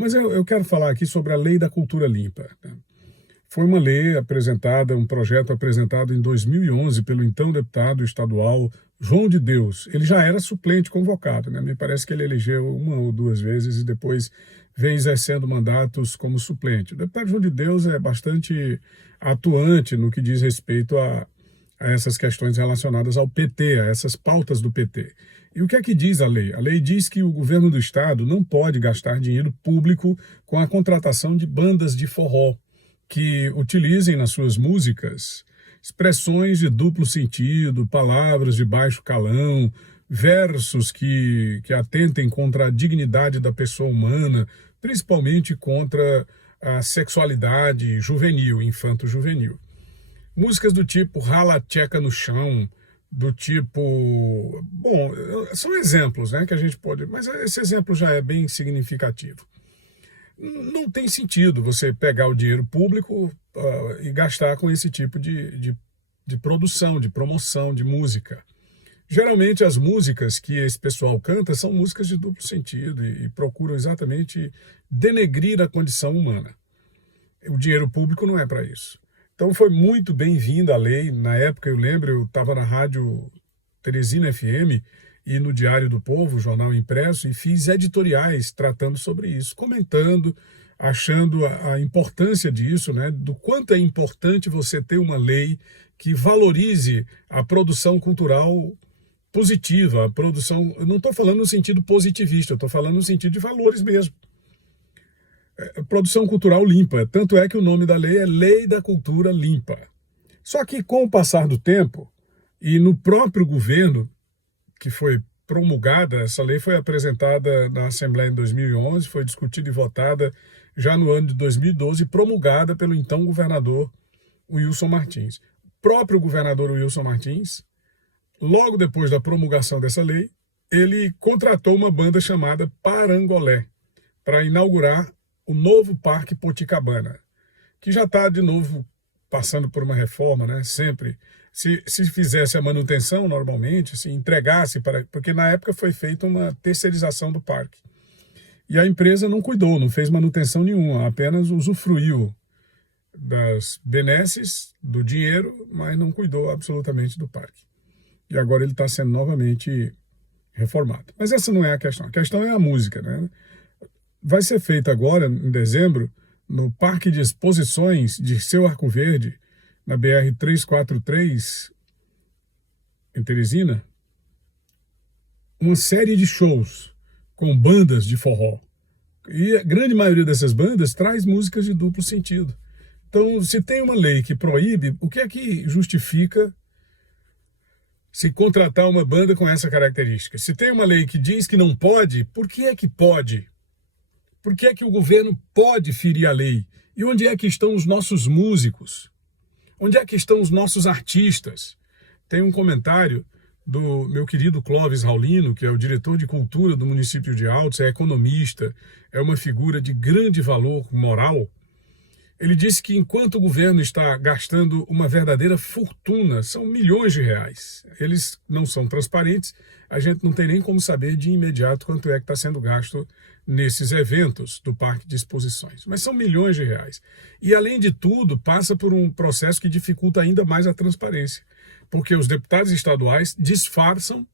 Mas eu quero falar aqui sobre a Lei da Cultura Limpa, né? Foi uma lei apresentada, um projeto apresentado em 2011 pelo então deputado estadual João de Deus. Ele já era suplente convocado, né? Me parece que ele elegeu uma ou duas vezes e depois vem exercendo mandatos como suplente. O deputado João de Deus é bastante atuante no que diz respeito a essas questões relacionadas ao PT, a essas pautas do PT. E o que é que diz a lei? A lei diz que o governo do estado não pode gastar dinheiro público com a contratação de bandas de forró que utilizem nas suas músicas expressões de duplo sentido, palavras de baixo calão, versos que atentem contra a dignidade da pessoa humana, principalmente contra a sexualidade juvenil, infanto-juvenil. Músicas do tipo Rala a Tcheca no Chão, do tipo... Bom, são exemplos, né, que a gente pode... Mas esse exemplo já é bem significativo. Não tem sentido você pegar o dinheiro público e gastar com esse tipo de produção, de promoção, de música. Geralmente as músicas que esse pessoal canta são músicas de duplo sentido e procuram exatamente denegrir a condição humana. O dinheiro público não é para isso. Então foi muito bem-vinda a lei. Na época, eu lembro, eu estava na rádio Teresina FM e no Diário do Povo, jornal impresso, e fiz editoriais tratando sobre isso, comentando, achando a importância disso, né, do quanto é importante você ter uma lei que valorize a produção cultural positiva, a produção, eu não estou falando no sentido positivista, eu estou falando no sentido de valores mesmo. Produção cultural limpa, tanto é que o nome da lei é Lei da Cultura Limpa. Só que com o passar do tempo, e no próprio governo, que foi promulgada, essa lei foi apresentada na Assembleia em 2011, foi discutida e votada já no ano de 2012, promulgada pelo então governador Wilson Martins. O próprio governador Wilson Martins, logo depois da promulgação dessa lei, ele contratou uma banda chamada Parangolé para inaugurar o novo Parque Poticabana, que já está de novo passando por uma reforma, né? Sempre. Se fizesse a manutenção normalmente, se entregasse, porque na época foi feita uma terceirização do parque. E a empresa não cuidou, não fez manutenção nenhuma, apenas usufruiu das benesses, do dinheiro, mas não cuidou absolutamente do parque. E agora ele está sendo novamente reformado. Mas essa não é a questão é a música, né? Vai ser feita agora, em dezembro, no Parque de Exposições de Seu Arco Verde, na BR-343, em Teresina, uma série de shows com bandas de forró. E a grande maioria dessas bandas traz músicas de duplo sentido. Então, se tem uma lei que proíbe, o que é que justifica se contratar uma banda com essa característica? Se tem uma lei que diz que não pode, por que é que pode? Por que é que o governo pode ferir a lei? E onde é que estão os nossos músicos? Onde é que estão os nossos artistas? Tem um comentário do meu querido Clóvis Raulino, que é o diretor de cultura do município de Altos, é economista, é uma figura de grande valor moral. Ele disse que enquanto o governo está gastando uma verdadeira fortuna, são milhões de reais, eles não são transparentes, a gente não tem nem como saber de imediato quanto é que está sendo gasto nesses eventos do Parque de Exposições. Mas são milhões de reais. E, além de tudo, passa por um processo que dificulta ainda mais a transparência, porque os deputados estaduais disfarçam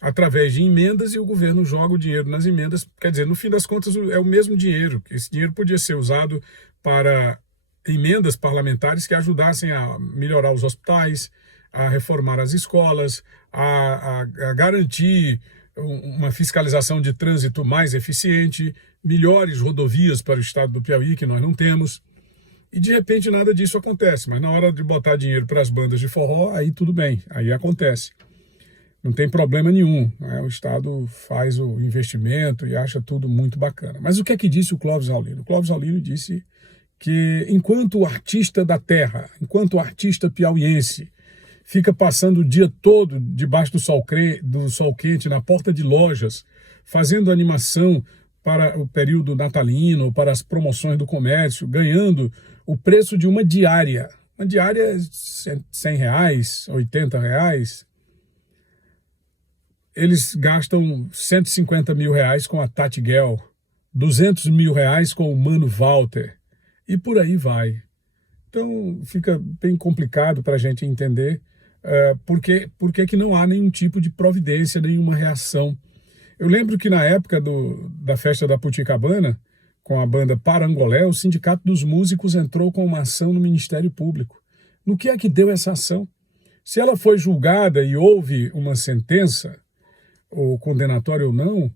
através de emendas e o governo joga o dinheiro nas emendas. Quer dizer, no fim das contas, é o mesmo dinheiro. Esse dinheiro podia ser usado para emendas parlamentares que ajudassem a melhorar os hospitais, a reformar as escolas, a garantir uma fiscalização de trânsito mais eficiente, melhores rodovias para o estado do Piauí, que nós não temos. E de repente nada disso acontece, mas na hora de botar dinheiro para as bandas de forró, aí tudo bem, aí acontece. Não tem problema nenhum, né? O estado faz o investimento e acha tudo muito bacana. Mas o que é que disse o Clóvis Raulino? O Clóvis Raulino disse que enquanto o artista da terra, enquanto o artista piauiense fica passando o dia todo debaixo do sol quente, na porta de lojas, fazendo animação para o período natalino, para as promoções do comércio, ganhando o preço de uma diária R$100, R$80, eles gastam R$150 mil com a Tati Guel, R$ 200 mil com o Mano Walter, e por aí vai. Então fica bem complicado para a gente entender por que não há nenhum tipo de providência, nenhuma reação. Eu lembro que na época da festa da Puticabana, com a banda Parangolé, o Sindicato dos Músicos entrou com uma ação no Ministério Público. No que é que deu essa ação? Se ela foi julgada e houve uma sentença, ou condenatória ou não,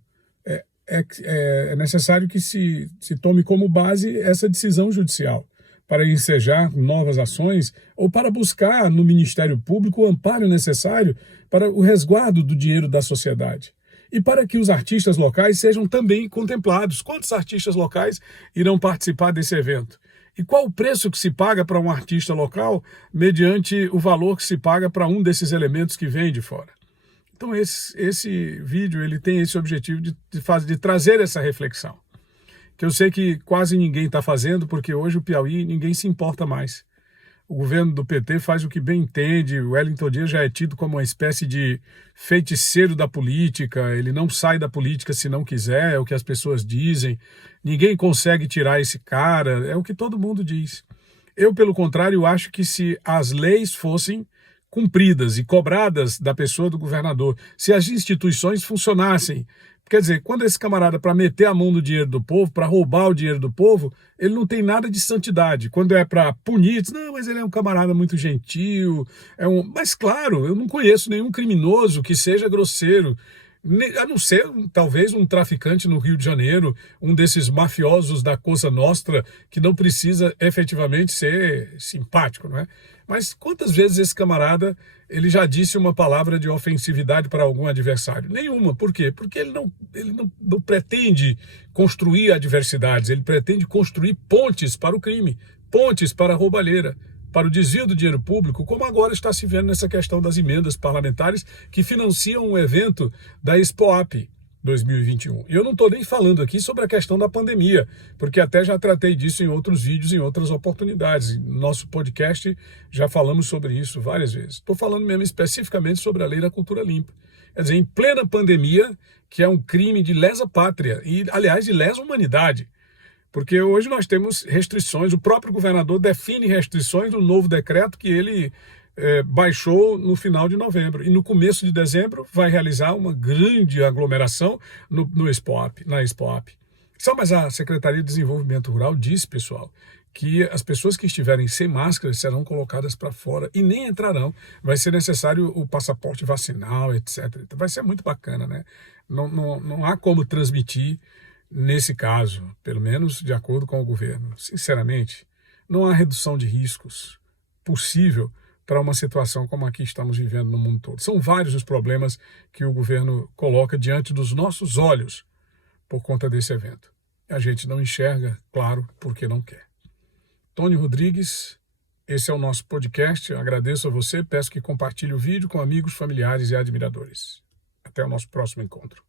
é necessário que se tome como base essa decisão judicial para ensejar novas ações ou para buscar no Ministério Público o amparo necessário para o resguardo do dinheiro da sociedade. E para que os artistas locais sejam também contemplados. Quantos artistas locais irão participar desse evento? E qual o preço que se paga para um artista local mediante o valor que se paga para um desses elementos que vem de fora? Então esse vídeo ele tem esse objetivo de trazer essa reflexão, que eu sei que quase ninguém está fazendo, porque hoje o Piauí ninguém se importa mais. O governo do PT faz o que bem entende, o Wellington Dias já é tido como uma espécie de feiticeiro da política, ele não sai da política se não quiser, é o que as pessoas dizem, ninguém consegue tirar esse cara, é o que todo mundo diz. Eu, pelo contrário, acho que se as leis fossem cumpridas e cobradas da pessoa do governador, se as instituições funcionassem, quer dizer, quando esse camarada, para meter a mão no dinheiro do povo, para roubar o dinheiro do povo, ele não tem nada de santidade. Quando é para punir, diz, não, mas ele é um camarada muito gentil. Mas claro, eu não conheço nenhum criminoso que seja grosseiro, a não ser talvez um traficante no Rio de Janeiro, um desses mafiosos da Cosa Nostra, que não precisa efetivamente ser simpático, não é? Mas quantas vezes esse camarada ele já disse uma palavra de ofensividade para algum adversário? Nenhuma. Por quê? Porque ele não pretende construir adversidades, ele pretende construir pontes para o crime, pontes para a roubalheira, para o desvio do dinheiro público, como agora está se vendo nessa questão das emendas parlamentares que financiam um evento da Expoap 2021. E eu não estou nem falando aqui sobre a questão da pandemia, porque até já tratei disso em outros vídeos, em outras oportunidades. No nosso podcast já falamos sobre isso várias vezes. Estou falando mesmo especificamente sobre a Lei da Cultura Limpa. Quer dizer, em plena pandemia, que é um crime de lesa pátria e, aliás, de lesa humanidade. Porque hoje nós temos restrições, o próprio governador define restrições no novo decreto que ele baixou no final de novembro. E no começo de dezembro vai realizar uma grande aglomeração na Expoap. Mas a Secretaria de Desenvolvimento Rural disse, pessoal, que as pessoas que estiverem sem máscara serão colocadas para fora e nem entrarão. Vai ser necessário o passaporte vacinal, etc. Vai ser muito bacana, né? Não há como transmitir nesse caso, pelo menos de acordo com o governo. Sinceramente, não há redução de riscos possível para uma situação como a que estamos vivendo no mundo todo. São vários os problemas que o governo coloca diante dos nossos olhos por conta desse evento. A gente não enxerga, claro, porque não quer. Tony Rodrigues, esse é o nosso podcast. Eu agradeço a você, peço que compartilhe o vídeo com amigos, familiares e admiradores. Até o nosso próximo encontro.